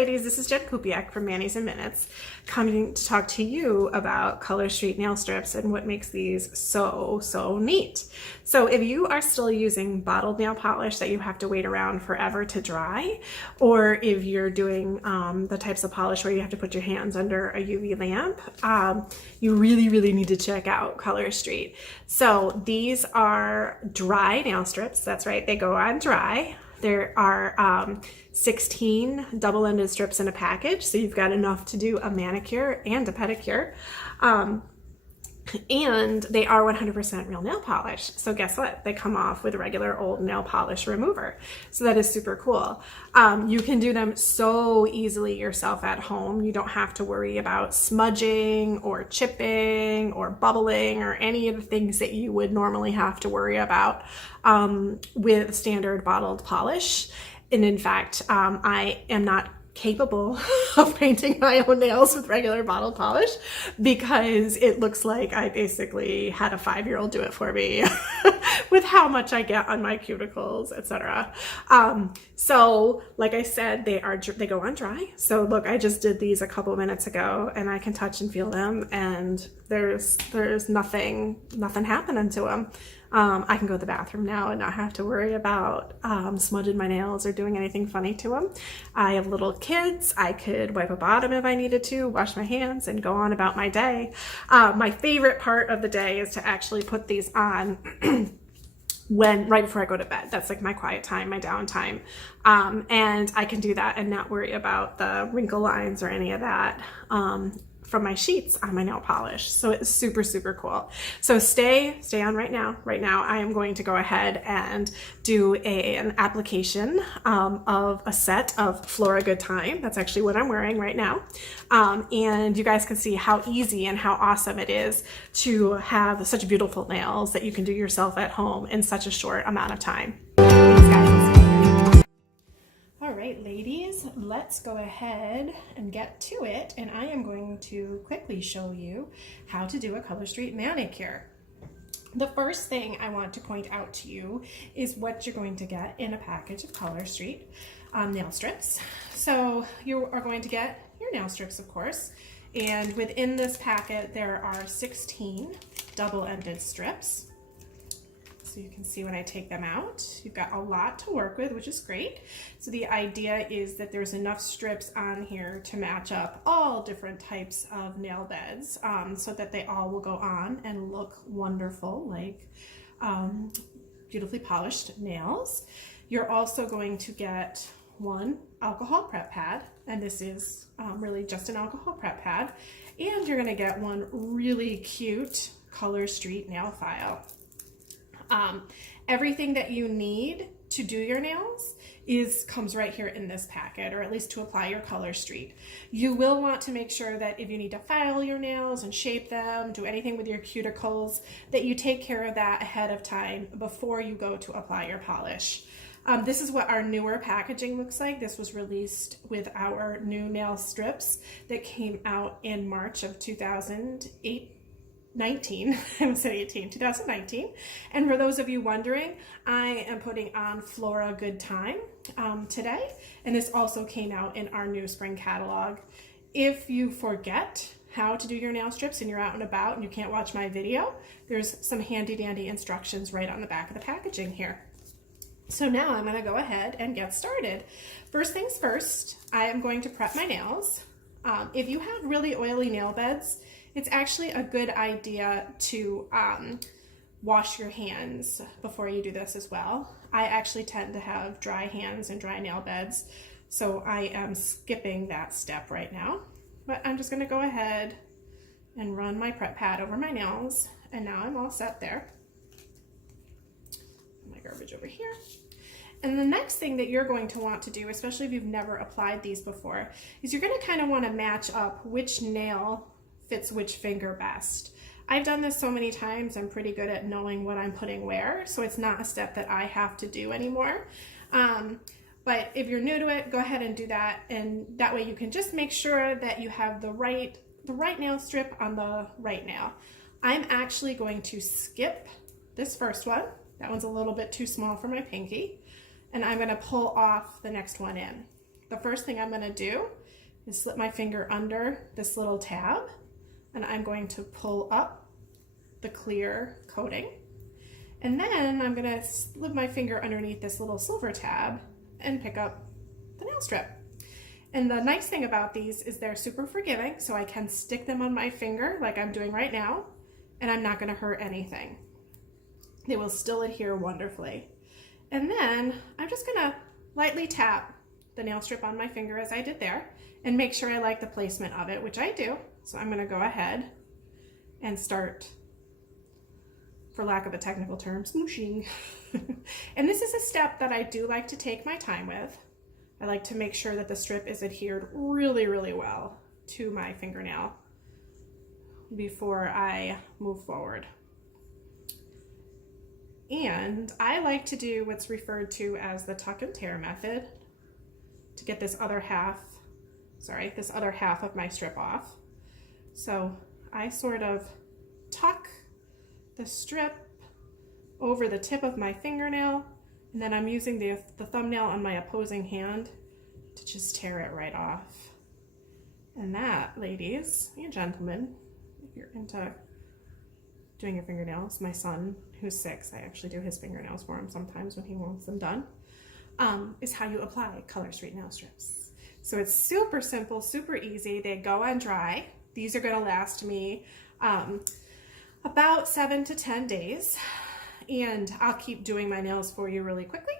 ladies, this is Jen Kupiec from Manny's and Minutes, coming to talk to you about Color Street nail strips and what makes these so neat. So if you are still using bottled nail polish that you have to wait around forever to dry, or if you're doing the types of polish where you have to put your hands under a UV lamp, you really need to check out Color Street. So these are dry nail strips. That's right, they go on dry. There are 16 double-ended strips in a package, so you've got enough to do a manicure and a pedicure. And they are 100% real nail polish. So guess what? They come off with a regular old nail polish remover. So that is super cool. You can do them so easily yourself at home. You don't have to worry about smudging or chipping or bubbling or any of the things that you would normally have to worry about with standard bottled polish. And in fact, I am not capable of painting my own nails with regular bottle polish because it looks like I basically had a 5-year-old do it for me with how much I get on my cuticles, etc. So like I said, they go on dry. So look, I just did these a couple minutes ago and I can touch and feel them, and there's nothing happening to them. I can go to the bathroom now and not have to worry about smudging my nails or doing anything funny to them. I have little kids. I could wipe a bottom if I needed to, wash my hands, and go on about my day. My favorite part of the day is to actually put these on right before I go to bed. That's like my quiet time, my downtime. And I can do that and not worry about the wrinkle lines or any of that from my sheets on my nail polish. So it's super cool. So stay on right now. Right now I am going to go ahead and do an application of a set of Flora Good Time. That's actually what I'm wearing right now. And you guys can see how easy and how awesome it is to have such beautiful nails that you can do yourself at home in such a short amount of time. All right, ladies, let's go ahead and get to it. And I am going to quickly show you how to do a Color Street manicure. The first thing I want to point out to you is what you're going to get in a package of Color Street nail strips. So you are going to get your nail strips, of course. And within this packet, there are 16 double-ended strips. So you can see when I take them out, you've got a lot to work with, which is great. So the idea is that there's enough strips on here to match up all different types of nail beds so that they all will go on and look wonderful, like beautifully polished nails. You're also going to get one alcohol prep pad, and this is really just an alcohol prep pad. And you're gonna get one really cute Color Street nail file. Everything that you need to do your nails comes right here in this packet, or at least to apply your Color Street. You will want to make sure that if you need to file your nails and shape them, do anything with your cuticles, that you take care of that ahead of time before you go to apply your polish. This is what our newer packaging looks like. This was released with our new nail strips that came out in March of 2019. I said 2019. And for those of you wondering, I am putting on Flora Good Time today, and this also came out in our new spring catalog. If you forget how to do your nail strips and you're out and about and you can't watch my video, there's some handy dandy instructions right on the back of the packaging here. So now I'm going to go ahead and get started. First things first, I am going to prep my nails. If you have really oily nail beds, it's actually a good idea to wash your hands before you do this as well. I actually tend to have dry hands and dry nail beds, so I am skipping that step right now. But I'm just going to go ahead and run my prep pad over my nails, and now I'm all set there. My garbage over here. And the next thing that you're going to want to do, especially if you've never applied these before, is you're going to kind of want to match up which nail fits which finger best. I've done this so many times, I'm pretty good at knowing what I'm putting where, so it's not a step that I have to do anymore. But if you're new to it, go ahead and do that, and that way you can just make sure that you have the right nail strip on the right nail. I'm actually going to skip this first one. That one's a little bit too small for my pinky, and I'm going to pull off the next one in. the first thing I'm gonna do is slip my finger under this little tab, and I'm going to pull up the clear coating. And then I'm gonna slip my finger underneath this little silver tab and pick up the nail strip. And the nice thing about these is they're super forgiving, so I can stick them on my finger like I'm doing right now, and I'm not gonna hurt anything. They will still adhere wonderfully. And then I'm just gonna lightly tap the nail strip on my finger as I did there and make sure I like the placement of it, which I do. So I'm gonna go ahead and start, for lack of a technical term, smooshing. And this is a step that I do like to take my time with. I like to make sure that the strip is adhered really, really well to my fingernail before I move forward. And I like to do what's referred to as the tuck and tear method to get this other half of my strip off. So I sort of tuck the strip over the tip of my fingernail, and then I'm using the thumbnail on my opposing hand to just tear it right off. And that, ladies and gentlemen, if you're into doing your fingernails, my son, who's 6, I actually do his fingernails for him sometimes when he wants them done, is how you apply Color Street nail strips. So it's super simple, super easy. They go on dry. These are gonna last me about 7 to 10 days. And I'll keep doing my nails for you really quickly.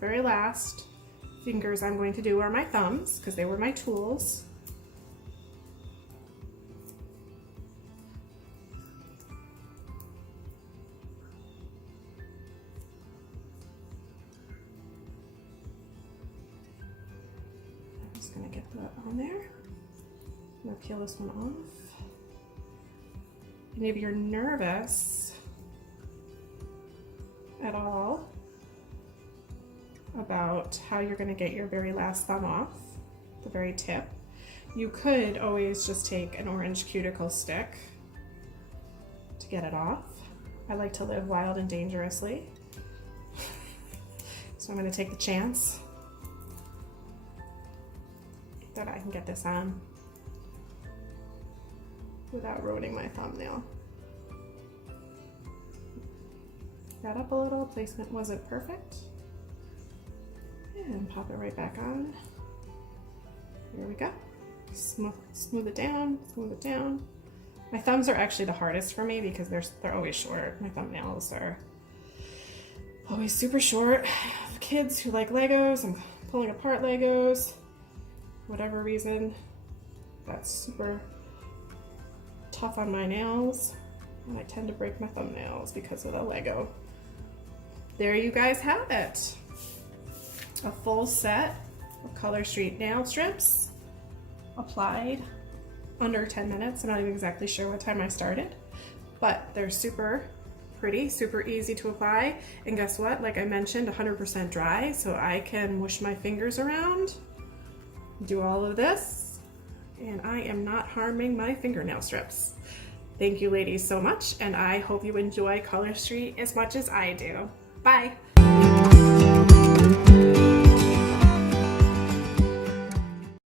Very last fingers I'm going to do are my thumbs, because they were my tools. Just gonna get that on there. I'm gonna peel this one off. And if you're nervous at all about how you're gonna get your very last thumb off, the very tip, you could always just take an orange cuticle stick to get it off. I like to live wild and dangerously. So I'm gonna take the chance that I can get this on without ruining my thumbnail. That up a little, placement wasn't perfect. And pop it right back on. Here we go. Smooth it down, smooth it down. My thumbs are actually the hardest for me because they're always short. My thumbnails are always super short. Kids who like Legos, I'm pulling apart Legos. For whatever reason, that's super tough on my nails. And I tend to break my thumbnails because of the Lego. There you guys have it. A full set of Color Street nail strips applied under 10 minutes. I'm not even exactly sure what time I started, but they're super pretty, super easy to apply. And guess what? Like I mentioned, 100% dry, so I can whoosh my fingers around, do all of this, and I am not harming my fingernail strips. Thank you ladies so much, and I hope you enjoy Color Street as much as I do. Bye.